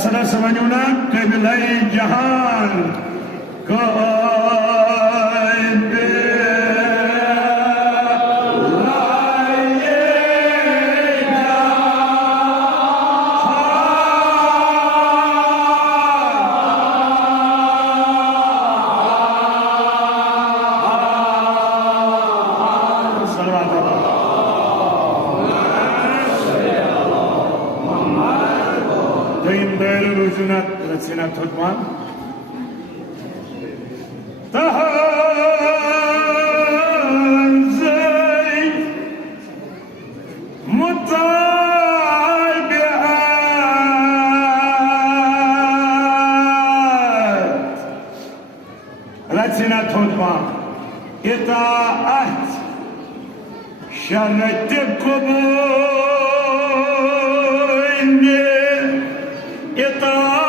रसरस वनुना कबिलाई जहान Senat Hotman Tahazay Mutabi'at Senat Hotman Itaat Şerrettikum Itaat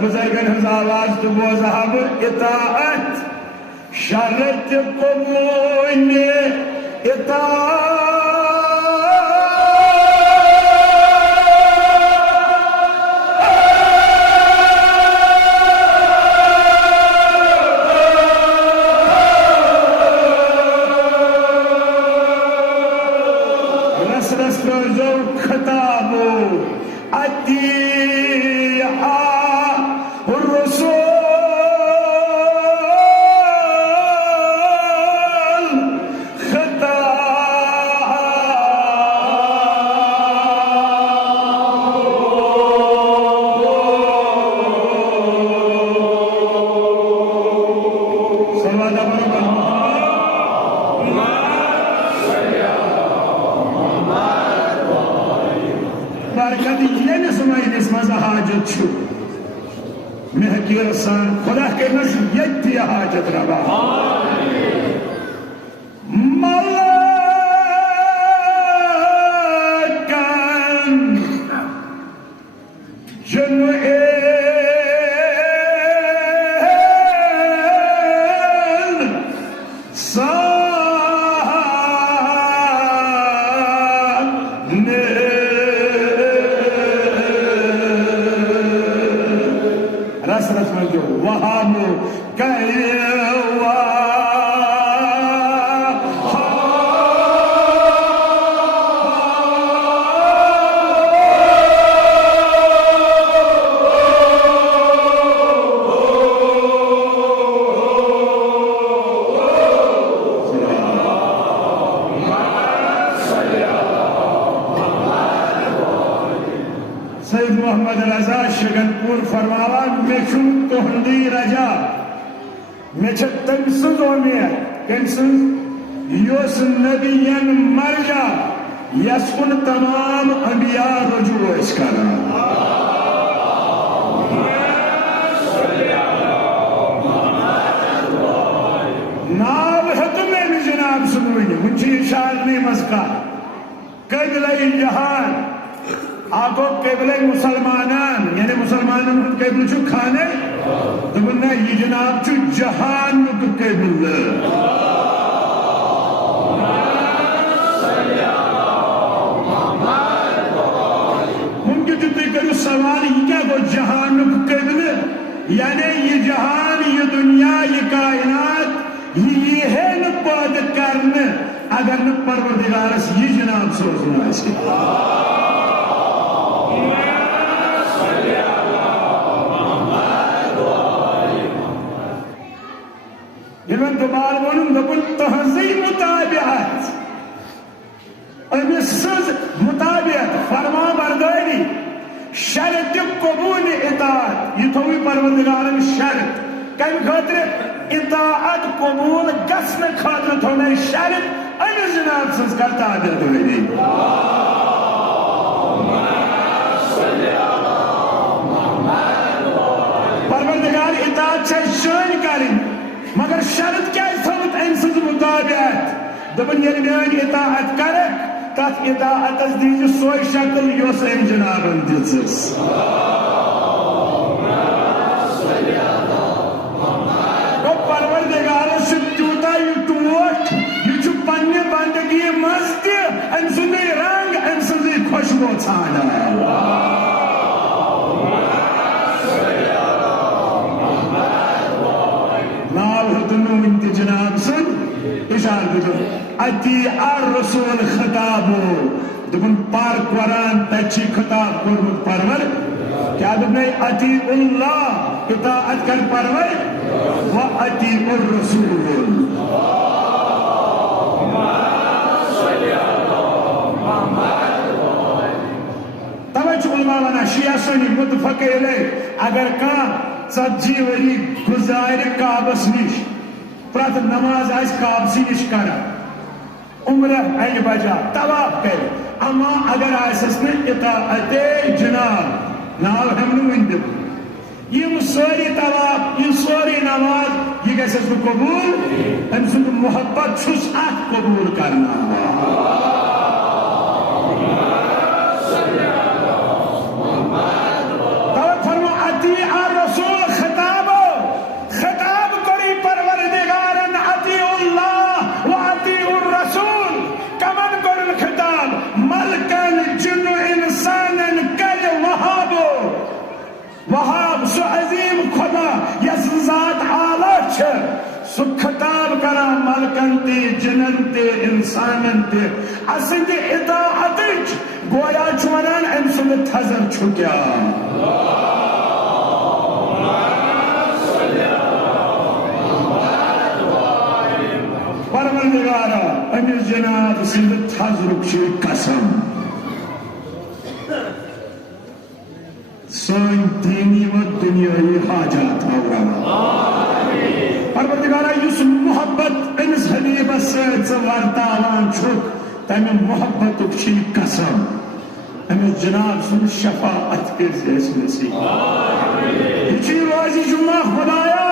बुजुर्गन हज आवाज तो वो साहब इताअत शर्त कबूल इताअत रस रस जो खताबो अति मेहकीर सान खुदा के नज़र यत्ती हाजत रवा मलकन जुनएल साने रस रस में जो वहां सैयद मोहम्मद रजा शगनपुर फरमावा मे तुहंदी रजा मे तम सज उम्मीद कम सस नबियन मरजा यस कुन तमाम अंबिया रजू कर नाव हेतु में जनाब सुन मुझे शारनी मस्का कबिलाई जहान आगो केबल मुसलमानान यानी मुसलमानन केबल छु खाने दुबना ये जनाब छु जहान नुक केबल मुमकिन जितने करो सवाल ये क्या गो जहान नुक केबल यानी ये जहान ये दुनिया ये कायनात ये है न पैद करने अगर न परवरदिगारस ये जनाब सोचना इसके यमन दोबार वनुन दपुन तहज़ी मुताबिअत अमिस मुताबिअत फरमा बरदारी शर्त कबूल इताअत ये थोवी परवरदिगारन शर्त कम खातिर इताअत कबूल गसन खातिर थोने शर्त अमिस जनाब सज करता आदत हुई मगर शर्त क्या थोत अम सज मुताबियत दपन ये मान इताअत कर तथ इताअत दीज सोई शक्ल योस अम जनाबन दिस गो परवरदिगार तूता यह टोट यह पन्ने बंदगी मज तम सुंद रंग अम सज खुशबो छाना जनाब सन इशार दिल अति आर रसूल खिताबो दुपन पार कुरान तची खिताब कोरमुत परवर क्या दुपने अति उल्लाह इताअत कर परवर व अति उर रसूल तवज्जो उलमा वना शिया सुन्नी मुतफक अलैह अगर का 40 वरी गुजार काबस निश प्रत नमाज आज काबसी निश कर उम्रह अल बजा तवाफ कर अमा अगर आसस न इताअत जनाब नाव हम वन यम सारी तवाफ यह सारी नमाज यह गस कबूल अम सुंद मोहब्बत छुस कबूल करना वहाब सो अजीम खुदा यस जात आला सो खिताब करा मलकन ते जिनन ते इंसानन ते असंद इताअत गोया वनान अम सुंद थजर छु क्या परवरदिगारा अमिस जनाब सिंद थजरुक कसम सोन दीनी व दुनियाई हाजात परवरदिगारा युस मोहब्बत अमिस हबीबस वर्तावान तमे मोहब्बत कसम अमिस जनाब सुन शफाअत नसीब रोजी जुम्मा खुदाया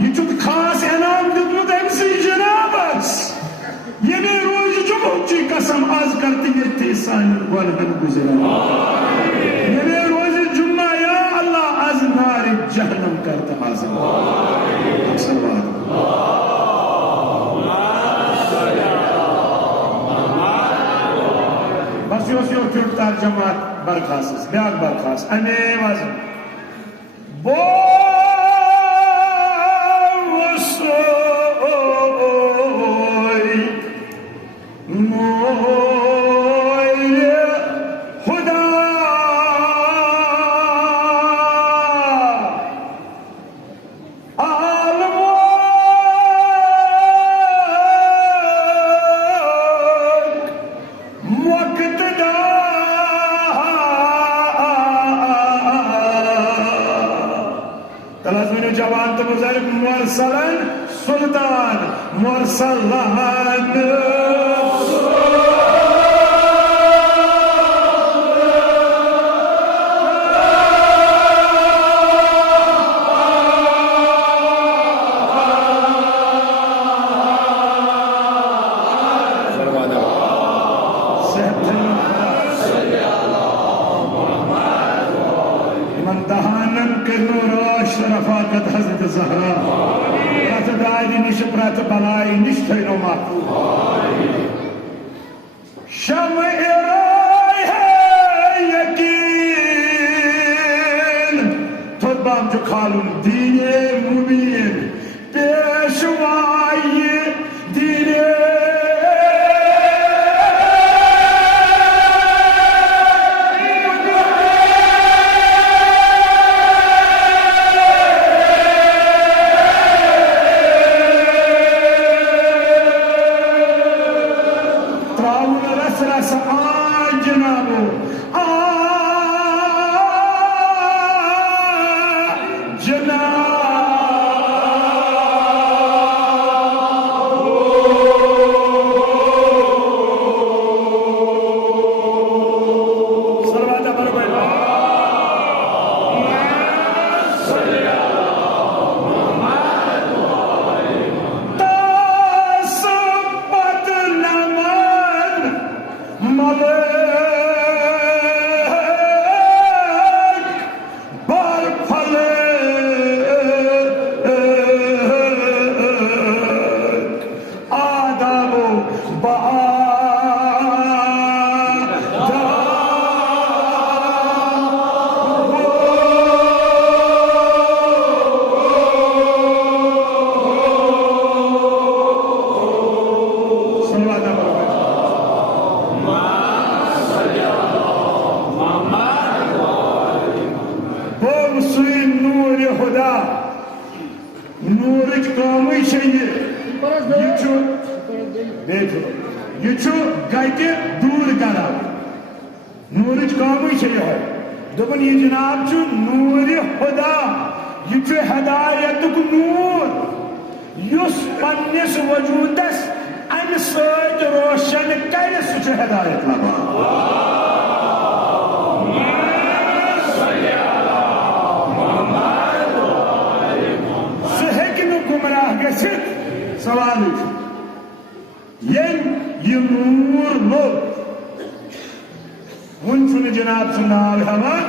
यह खास इनाम दितमुत अमसी जनाबस ये रोज जुम्मा कसम आज करते ये सान गुनहन गुजरा नारे जहन्नम करता हाजिर बस यो चुटतार जमात बरखास्त ब्याक बरखास्त अमे वजन बो जवान तो बुजुर्ग मुरसलन सुल्तान मुरसलन रफाकत हजरत ज़हरा प्रत दायरी निश प्रत बलाई निश थैनो महफूज शम इराय है यकीन थोबाम जो खालुन दीने मुबीन पेशवाई दीने देखो ये गति दूर करा नूर काम दोपन यह जनाब नूर खुदा यह हदायत नूर युस पन्निस वजूदस अम सत रोशन कर सह हदायत लबा सवाल ये नूर लोग वन जनाब सु नाव हवान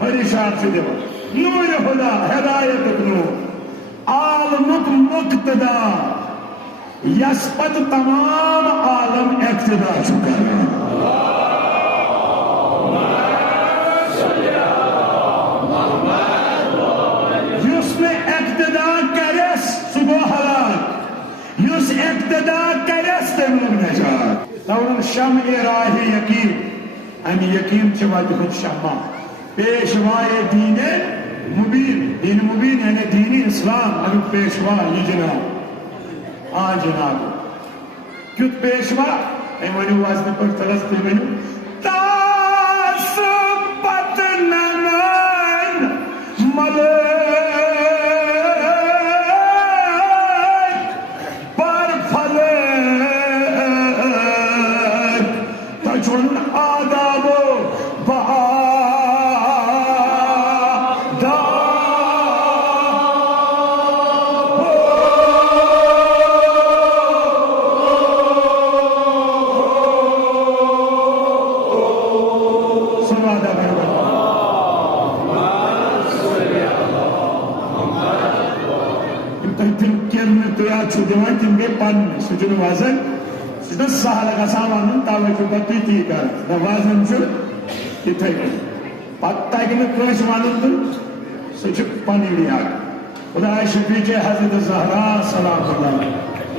परिशाद से दिवा नूर खुदा हदायत नूर आलमुक मुक्तदा यस्पत तमाम आलम इक्तदा चुका युसने इक्तदा करस सुबह हलाक युस इक्तदा करस तनुम नजात तौरन शम राह यकीन अम यकीन चवत शमा पेशवाए दीन मुबीन यानी दीन इस्लाम अम पेशवा ये जनाब हाँ जनाब क्युत पेशवा वन वाज पर तलस तुम वन तास पत नमन मल पर फल तजुन आदाबो दिवान गई पन सुन वजन सह सहल गसान तवजो पे ती कर वजन इथे पे तक वन तो सह पन खुदा शफीच हजरत जहरा सलाम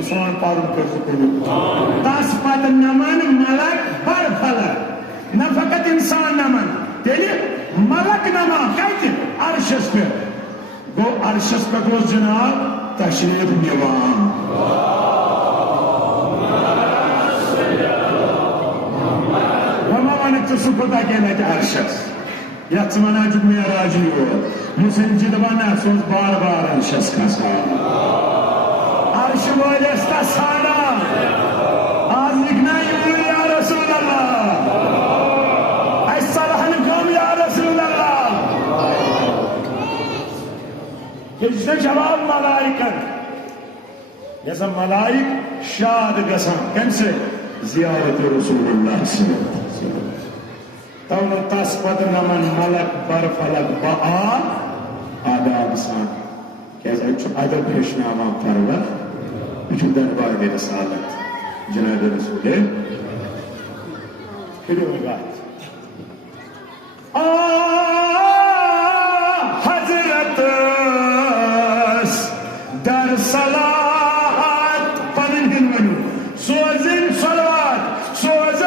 सोन पारुन कर तस पत नमन मलक बर फलक न फकत इंसान नमन तेल मलक नमा कत अर्शस पे गो अर्शस पे गो जनाब तशरीफ निवान वमा वनक सुपता के अर्शस यथ वना मेराज मुसन दपान सो बार बार अर्शस खसान अर्श वोलस तसाना आज लिखना या रसूल अल्लाह असलहन कम या रसूल अल्लाह इसने जवाब मलाइकन जैसा मलाइक शाद गसान कम से जियारत रसूलुल्लाह तब तस पद नमन मलक बर फलक बा आदाब सान क्या अदब हेचनावा परवर यह दरबार रसालत जनाब रसूल हजरत दर सलात पन वनु सोजिन सलवात सोज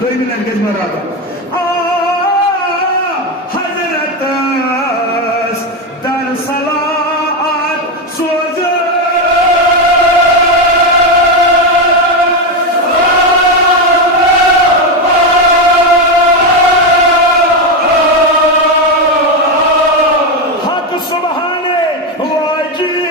दोई मिनट गज बराबर हजरत दर सलात सोज हक सुबहाने वाजिब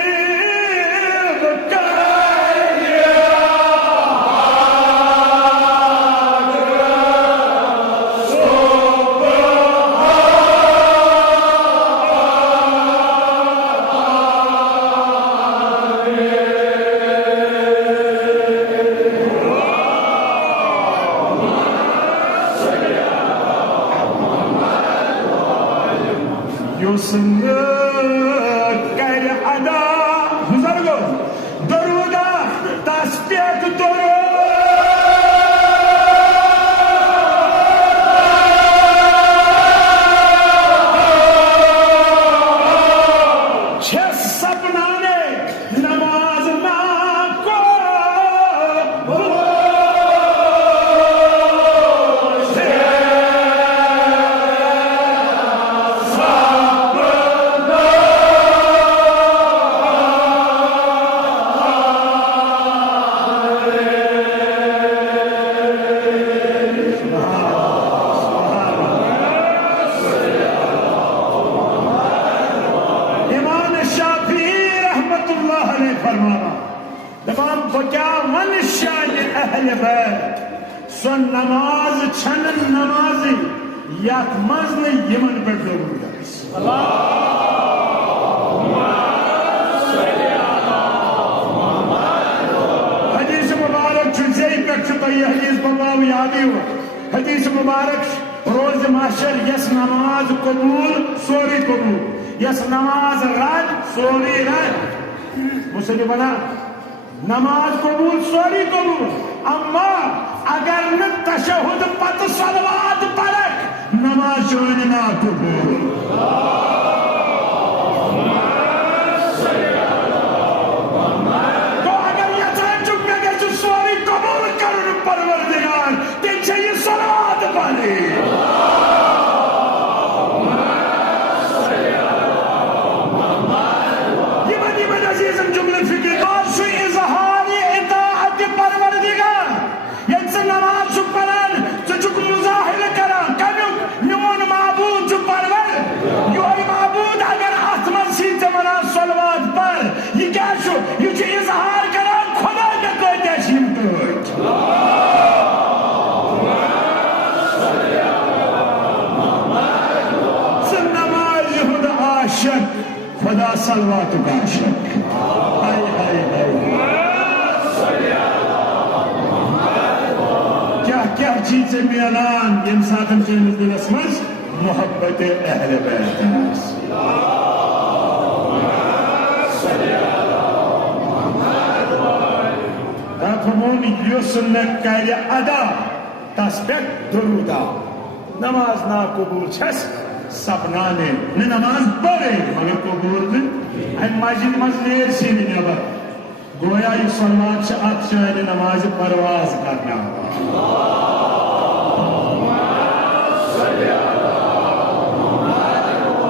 कर अदा बुजुर्गो दरूदा तस्बीह दरो छह सपनाने नमाज ना को सो नमाज छन नमाजी यात मज न यमन पे हदीस मुबारक पे हदीस बबाव याद हदीस मुबारक रोज माशर यस नमाज कबूल सोरी कबूल यस नमाज रद सोरी रद मुसलिम बना नमाज कबूल सोरी कबूल अम्मा अगर न तशहुद पत सलवात परक नमाज ना कबूल तो अगर यथान चुप में गए सोरी कबूल कर परवरदिगार तेन चाहिए सलवात पानी खुदा सलवात का शक हाय हाय हाय क्या क्या चीजें मिलान यम साथन के दिलस मज मोहब्बत अहले बैत तमोन युसन कर अदा तस्बीह दुरूदा नमाज ना कबूल छस सपना ने नमाज पढ़े मगर कबूल मस्जिद मजनेर से नबर गोया यह सलवात अत नमाज परवाज करना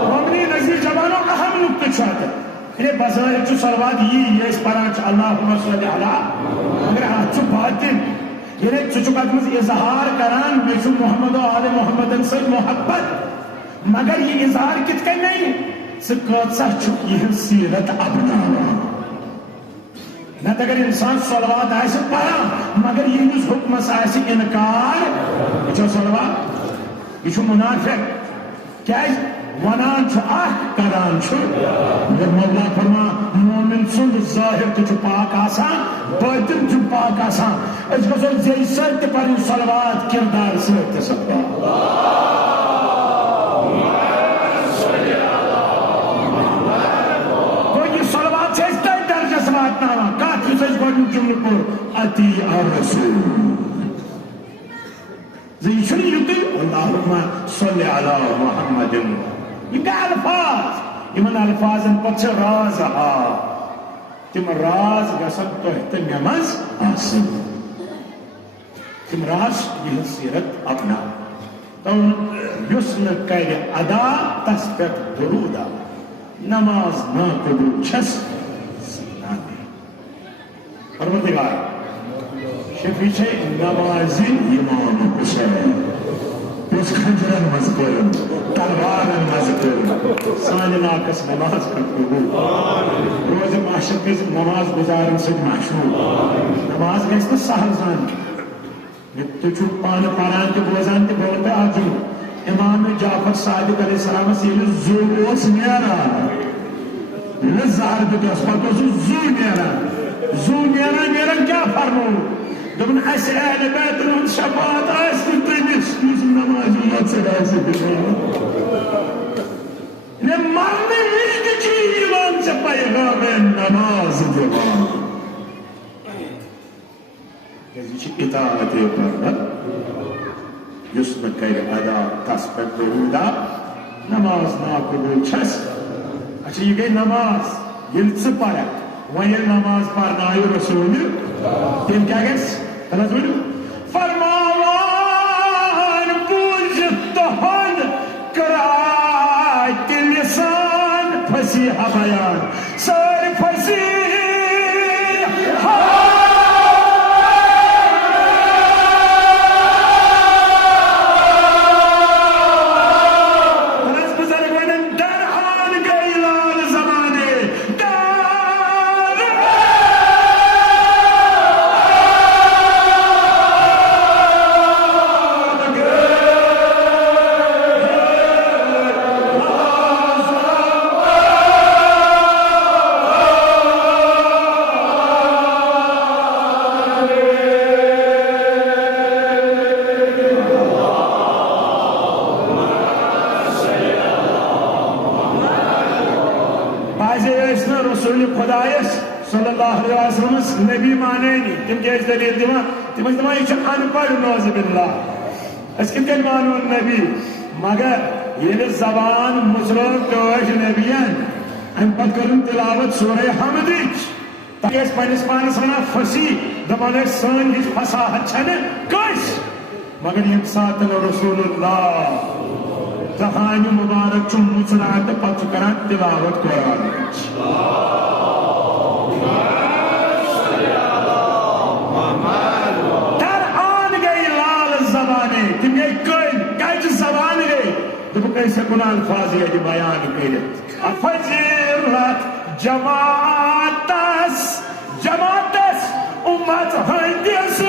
ममनी नजीर जबानो अहम नुक्ते बजाहिर सलवात ये पान अल्लाहुम्मा सल्लि अला मगर अत बातिन ये इजहार करान मे मोहम्मद आले मोहम्मदन से मोहब्बत मगर ये इजहार कित कन नहीं यह सीरत अपना न अगर इंसान सलवात पढ़ा मगर यह हुक्म इनकार वो सलवात यह मुनाफिक क्या वनान करान मगर मौला फरमा मोमिन सुंद जाहिर तो पाक आसान बातिन तो पाक आसान गो जे सत पर सलवात किरदार सत सपा अति रसूल अल्लाहुम्मा सल्लि अला मुहम्मदिन यह अल्फाज इन अल्फाजन पे राज तिम राज गसन तो मे मज तुम राष्ट्र यह सीरत अपना तो युस्न कर अदा तस पे दरूदा नमाज ना कबूल छस नाने परवरदिगार शफी छे नमाजी इमाम हुसैन उस खंजरन मजकर तलवारन मजकर साने नाकस नमाज कर कबूल रोज माशर के नमाज गुजारन से मशहूर नमाज गैस तो सहल जान तुझु पान पारान के बोजान के बोलते आज इमाम जाफर सादिक अलैहिस्सलाम से ज़ूस नेरा ज़हर के अस्पताल से ज़ू नेरा क्या फरमो दबन अस अहले बैत न शफात आस तमिस नमाज मकसद ने मरने विश्व की ईमान से पैगाम नमाज दिवान इताअत पर युस्न कर अदा तस पे दरूदा नमाज ना कबूल छस अच्छा ये गई नमाज ये पढ़ वह नमाज पढ़ना रसूल तेम क्या गस फरमान पूज तहन करात लिसान फसीहा बयान सर फसीहा नबी माने तम क्या दलील दिवान यह अनपढ़ नौज़बिल्लाह कन मानो नबी मगर ये जबान मुसलम कश नबियन अम पे कर तिलावत सूरह हमदिच पन्निस पानस वन फसी दपान सन हिज फसाहत कस मगर ये सात रसूलुल्लाह जहान मुबारक मुचरात पे कर तिलावत कुरान कैसे गुना अल्फाज ये बयान कर फजीरत जमातस जमातस उम्मत हंदिस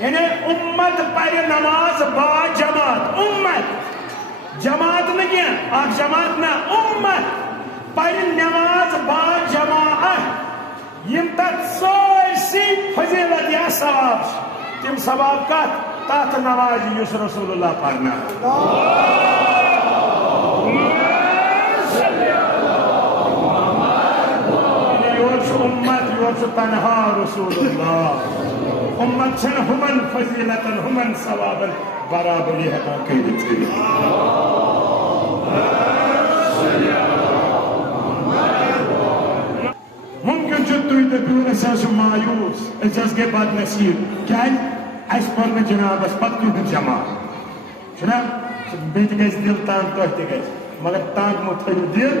यानी उम्मत पर नमाज बा जमात उम्मत जमात न क्या जमात ना उम्मत पर नमाज बा जमात यम तक सोसी फजीलत या सवाब तम सवाब का तात नमाज युस रसूलुल्लाह पढ़ना उम्मत योर तनहा रसूलुल्लाह उम्मत छन हुमन फजीलतन हुमन सवाबन बराबरी है मुमकिन तुम दपू मायूस गए बद नसीब क्या पढ़ जनाब पे जमा बे दिल तंग तुह त मगर तंग मो थो दिल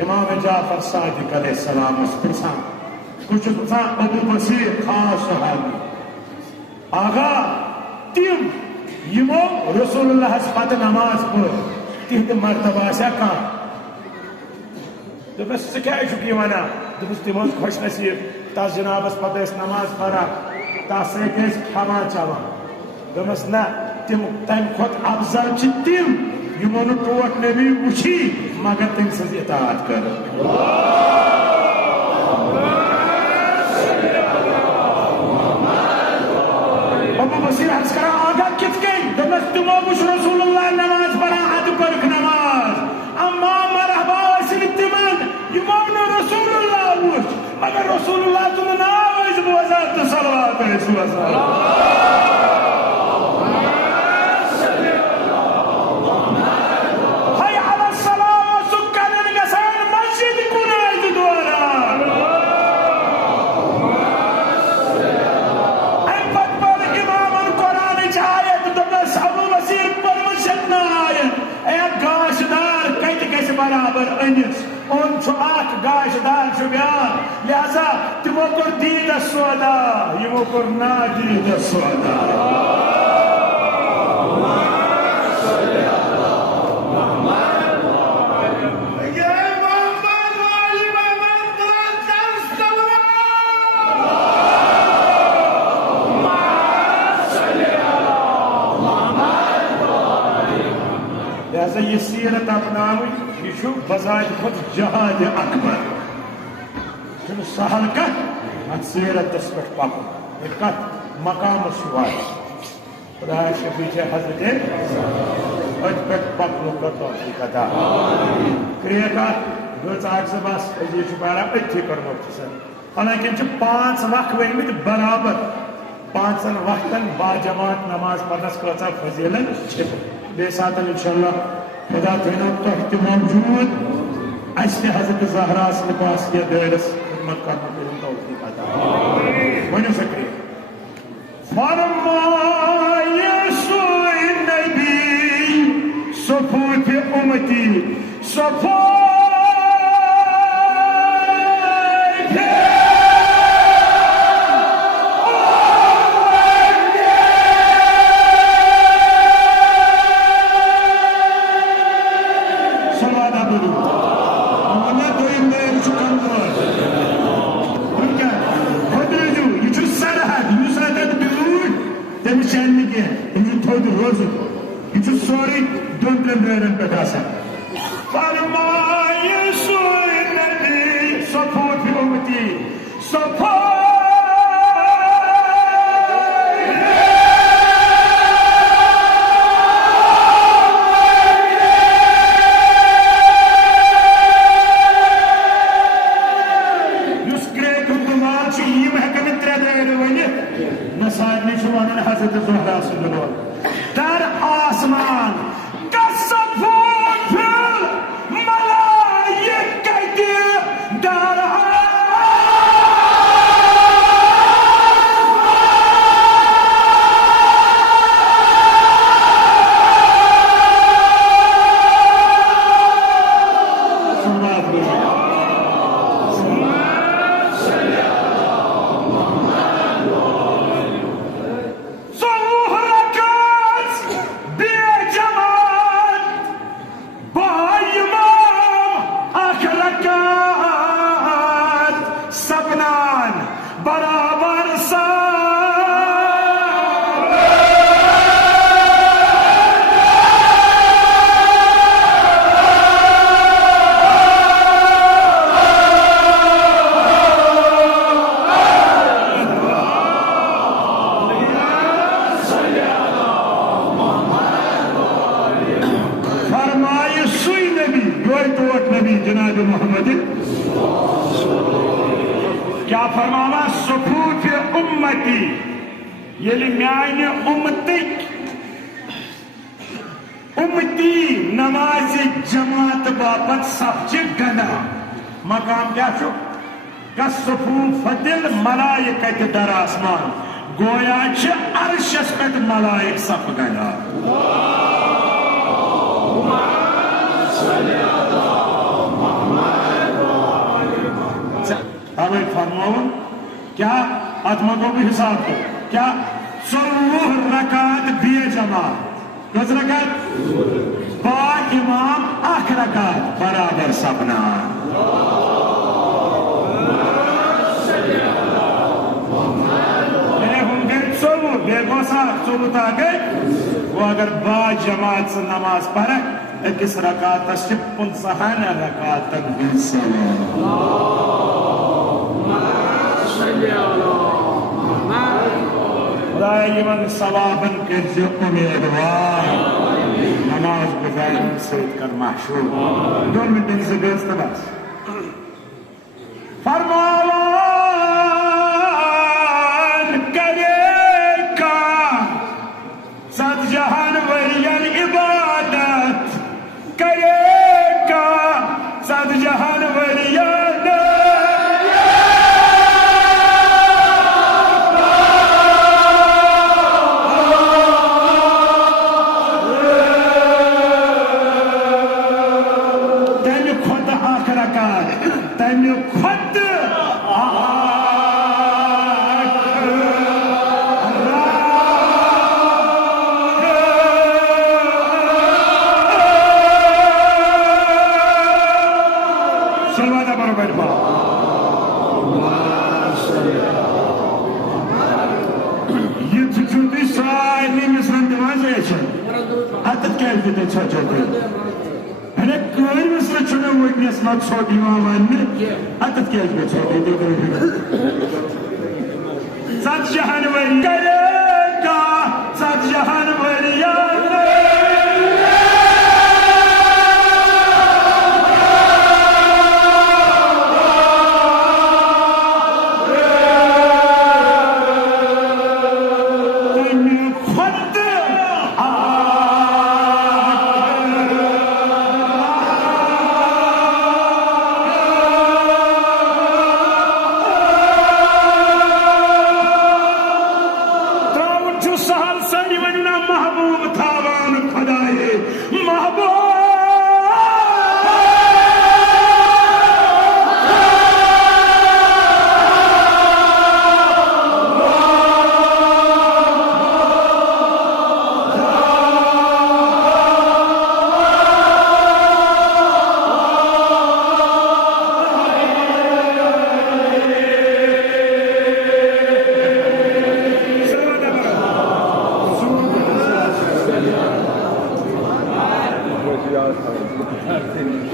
इमाम जाफर सादिक अलैहिस्सलाम पृछान अबू बसीर खास सहाबी आगा तिम यमो रसूलुल्लाह पत नमाज पढ़ तिहद मर्तबा कह दोपस क्या वन दुस तम खुश नसीब तस जनाबस पे नमाज पढ़ा तस खमा चवान दमस ना तम खुद अफजल तम यमो न टोट नबी वुची मगर तम सज इताअत कर अबू बसीर अर्ज करा आगा कित कन दमस तमो वुच रसूलुल्लाह नमाज पढ़ा अद पर्क नमाज अम्मा मरहबा वसिल तिमन यमो न रसूलुल्लाह वुच मगर रसूलुल्लाह तुम नाम इस बोझा तो सलवात है सुबह लिहाजा तमो कोर दीद सोदा यमो कोर ना दीद सोदा लिहाजा ये सीरत अपनाव यह बजाज खुद जहाद अकबर सहल कत अत सीरतस पे पकन कत मकाम वाज खुदा शफी हजरत अत पे पकन तौफीक अता क्रिया बस अजी पढ़ा अथी कर्मुत हालांकि 5 वक्त वनमित बराबर 5 वक्तन बाजमात नमाज पढ़नस कचा फजीलत बे सात इंशाअल्लाह खुदा थनो तो मौजूद अस हजरत ज़हरा लिबास के दरस खिदमत करने के तौफीक अता वनो शुक्रिया फरमाए सोए नबी सफूत उम्मती सफूत सोरी दोन पे फरमाए सोए नबी सफूत उम्मती सफूत हजरत ज़हरा दर आसमान जनाब मोहम्मद क्या फरमावा सफूत उम्मती ये म्यान उम्मती नमाज जमात बाबत सफच गना मकाम क्या सफू फदिल मलाइकत दर आसमान गोया अर्शस पे मलाइक सफ गना हमें फरमाओ क्या अतमको भी हिसाब को क्या 14 रकात बिए जमा कस रकात बा इमाम 8 रकात बराबर सपना थोत आगे वो अगर बा जमात से नमाज पढ़े अकिस रकात 50 रकातन खुदायमन सवाबन के उम्मीदवार नमाज गुजारन से कर महशूर 2 मिनट से व्यस्त बस फरमान करेगा सत जहान वरियन इबादत करेगा सत जहान वरियन सत जहान करेगा सत जहान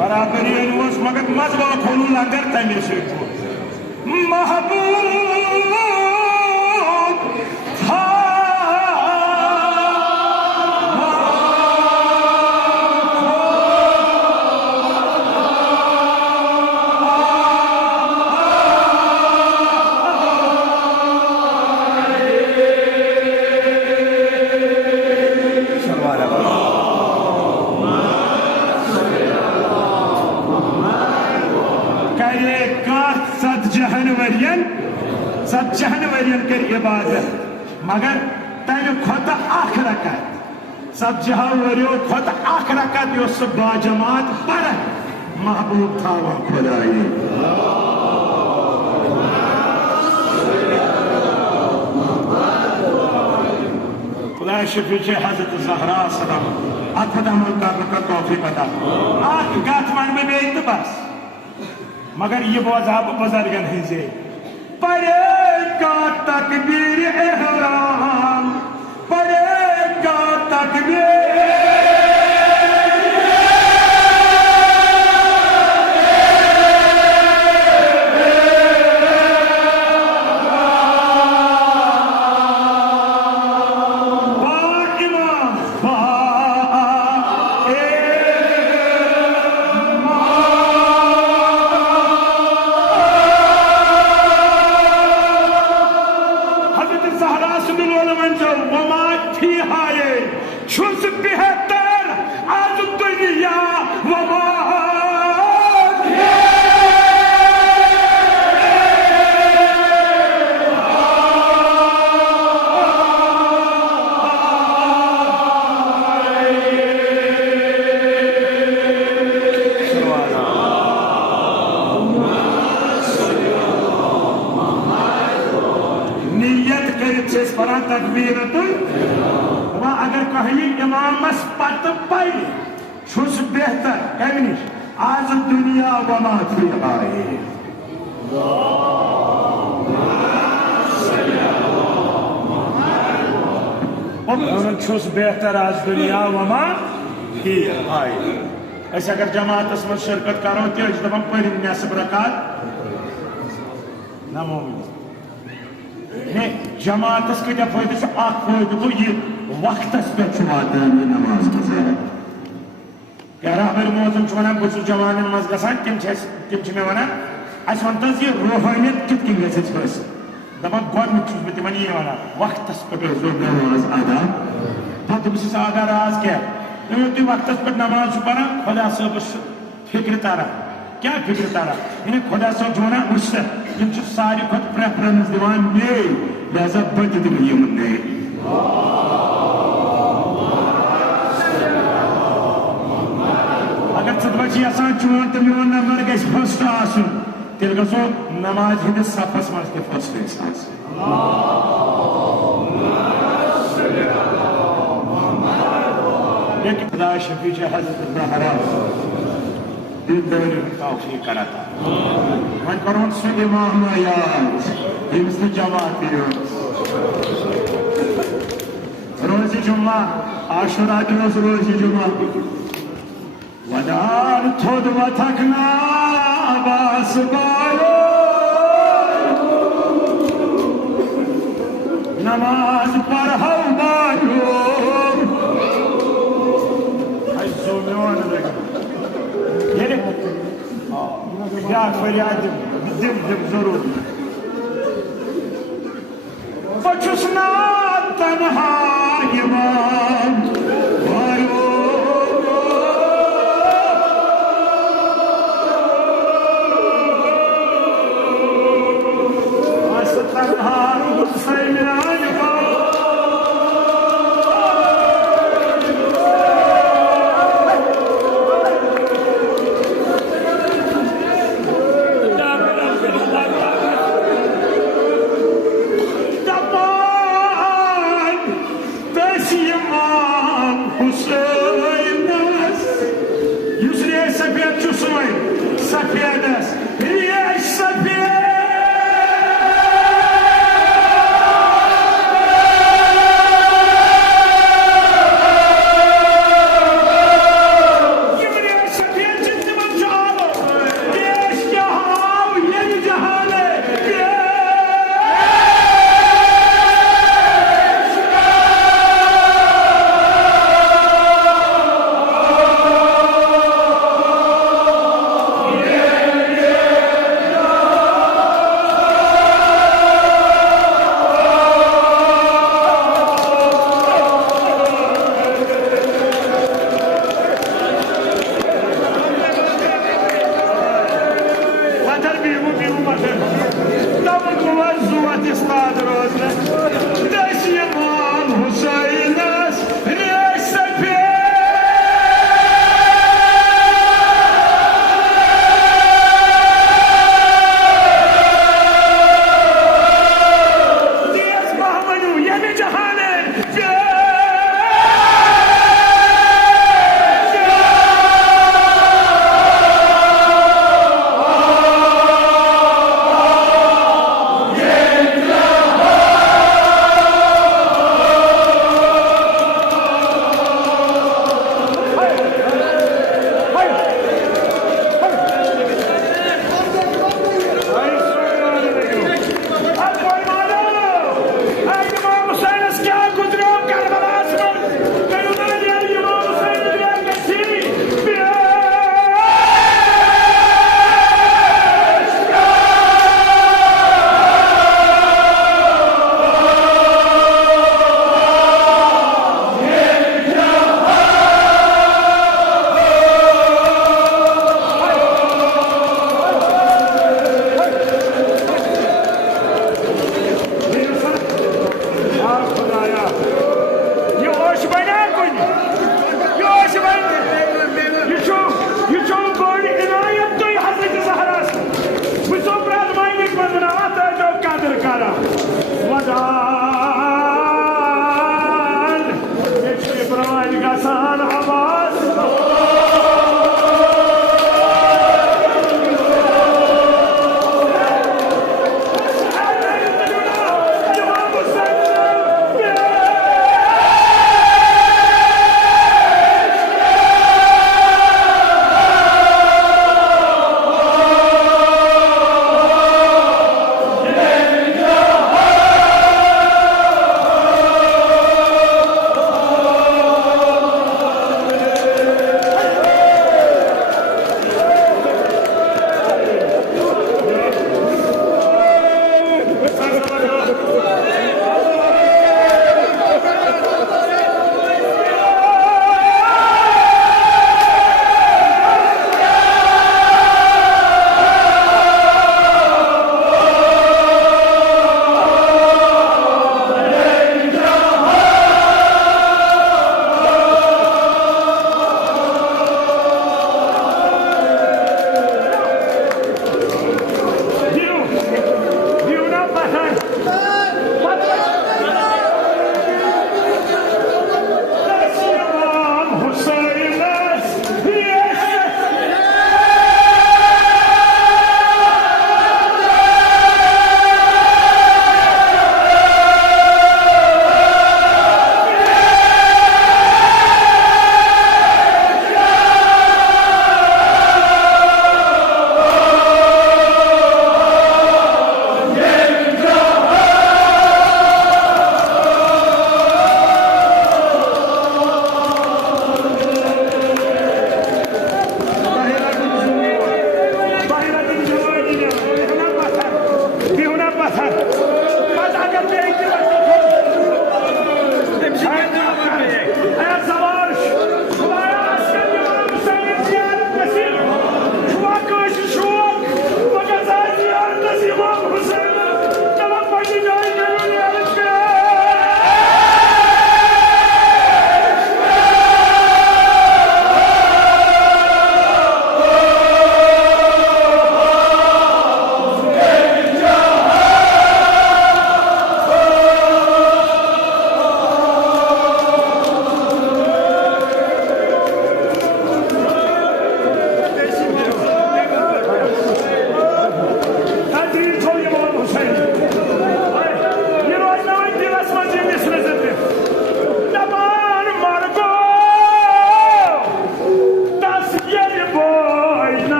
बराबरी मगर मजबा खोलू लगर तमे महबूब था सत जहन वरियन कर इबादत मगर तमे खुद अख रकत सत जहान वरियो खुद अख रकत योस बाजमात पर महबूब था वह खुदाई खुदा शफी हजरत ज़हरा सलाम अतम का तौफीक अता गत मन में बेत बस मगर ये बोझा बुजुर्गन हिंजे परेगा तकबीर एहराम परेगा तकबीर अगर कहीं इमामस पत पढ़ छुस बेहतर कम नश आज दुनिया वमा थी आए छुस बेहतर आज दुनिया वमा ही आई ऐसे अगर जमात में शिरकत करो तो दपान पर नेसब रकात नमो जमात कत फायदे फायदे गो यह वक्त पे नमाज क्या रहबर मोजम वन बहुत जवान मज ग तम मे वन अस वन यह रूहानियत कित हासिल दपान गोच बह तिमन यह वन वक्त पे नमाज अदा तो बस आगा राज क्या तुम वक्त पे नमाज पढ़ा खुदा सब फिक्र तारा क्या फिक्र तारा इन खुदा सब जो ना उससे इन सारी खुद प्रेफरेंस दिवान मे लिहाजा बच दिमन अगर च यसान चोन तो मोन नंबर ग फर्स्ट आसन तेल गो नमाज हंदिस सफस मज ते फर्स्ट खुदा शफी हजरत तौफीक करता वन करो सो इमाम याद यम्स जमात रोज जुम्मा आशुरा रोज जुम्मा वदान थोद वथकना बास बालो नमाज पढ़ो बालो क्या फरियाद दिम जरूर बचुस ना तन्हा इमाम वायो तन्हा हुसैन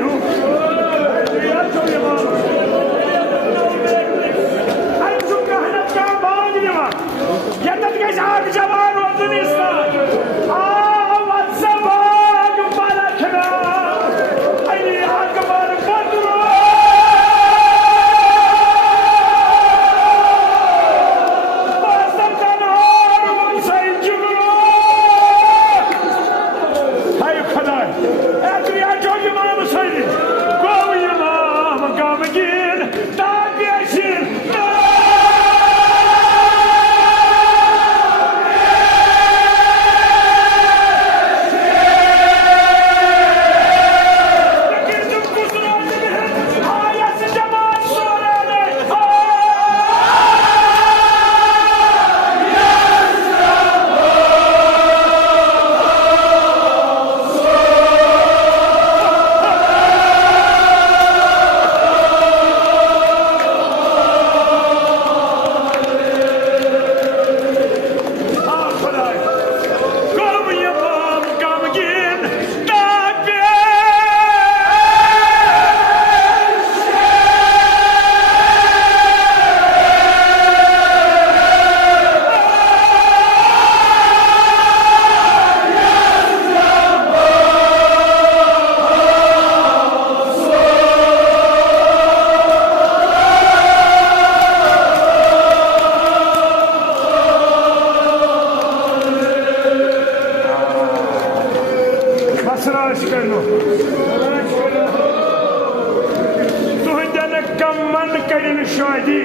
हूँ जवान शादी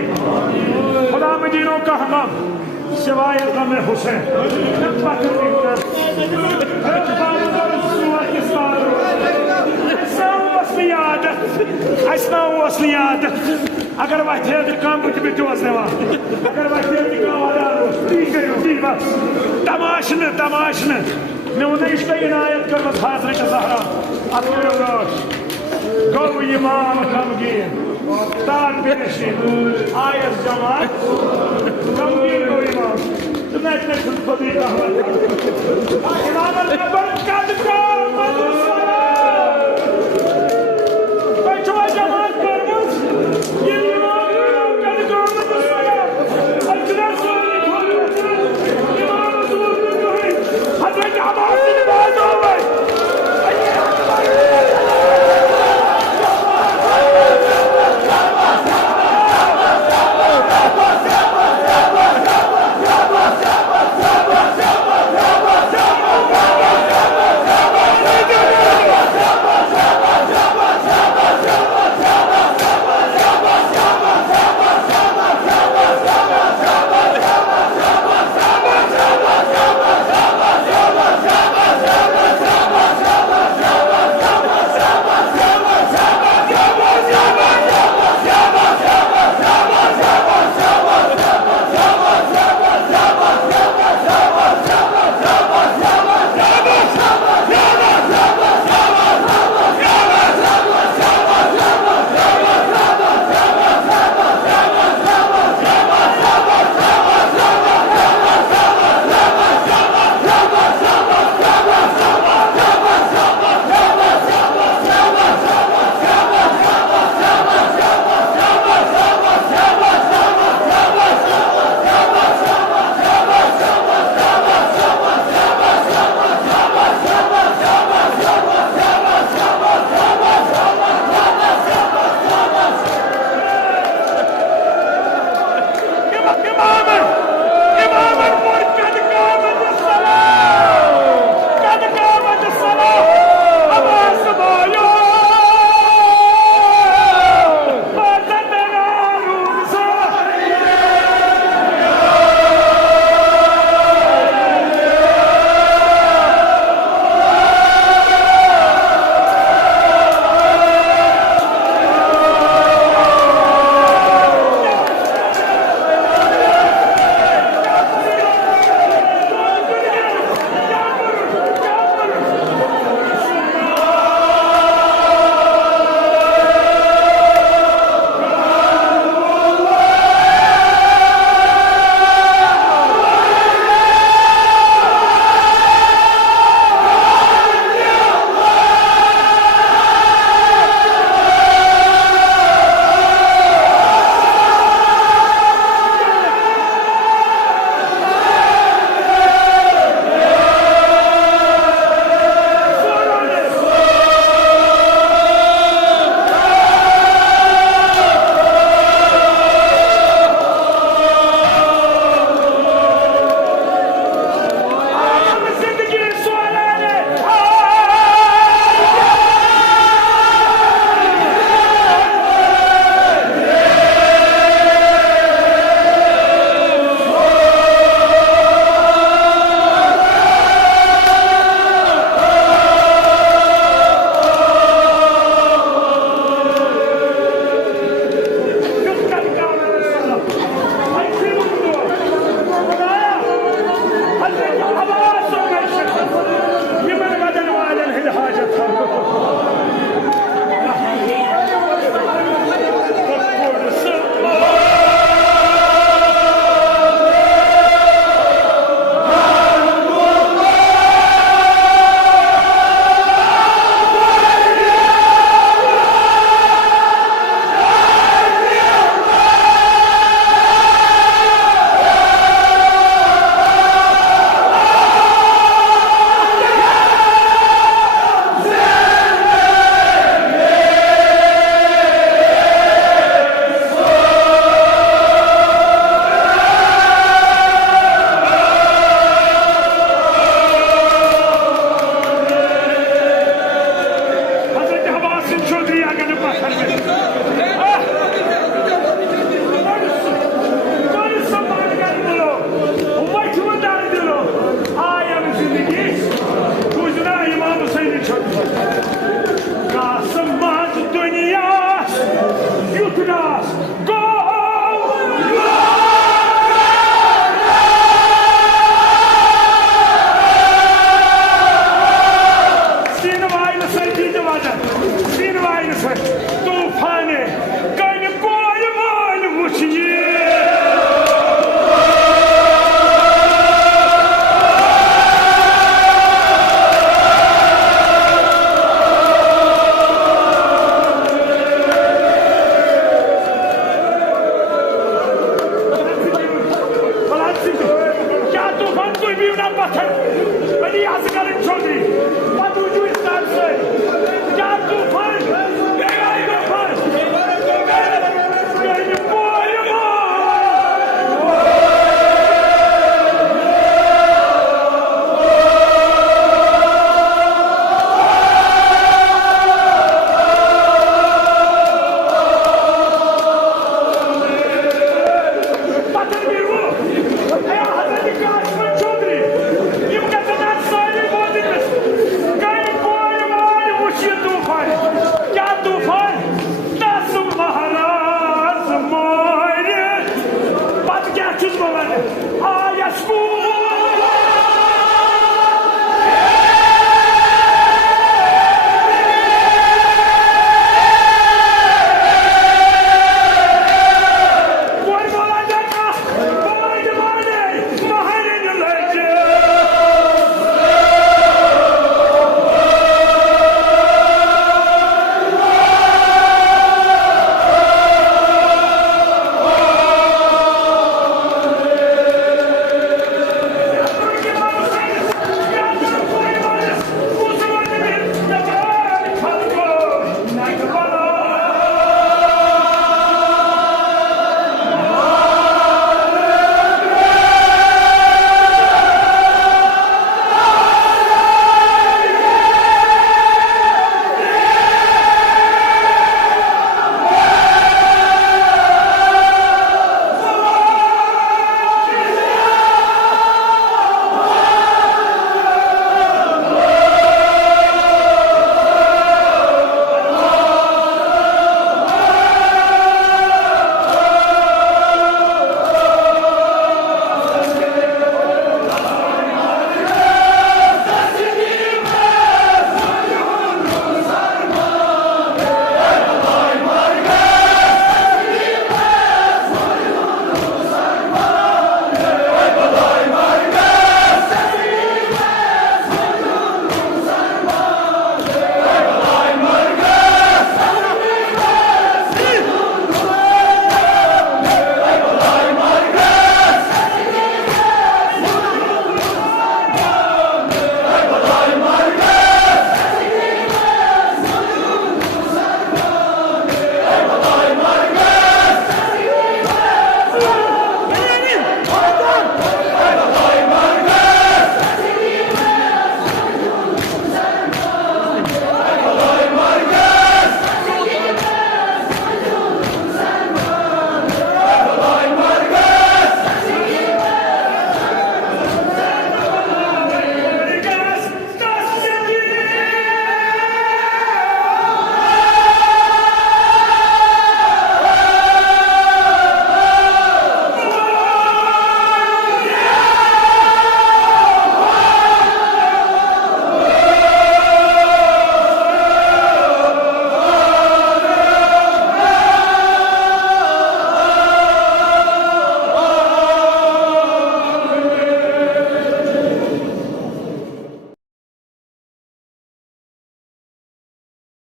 खुदा मदीनों का हम सिवाय गम हुसैन अगर वह कम अगर वह तमाश न मे वो इनायत कर हजरत ज़हरा गो इमाम गमगीन तार पेशी आयत जमात गमगीन गो इमाम तुम्हें खुद को भी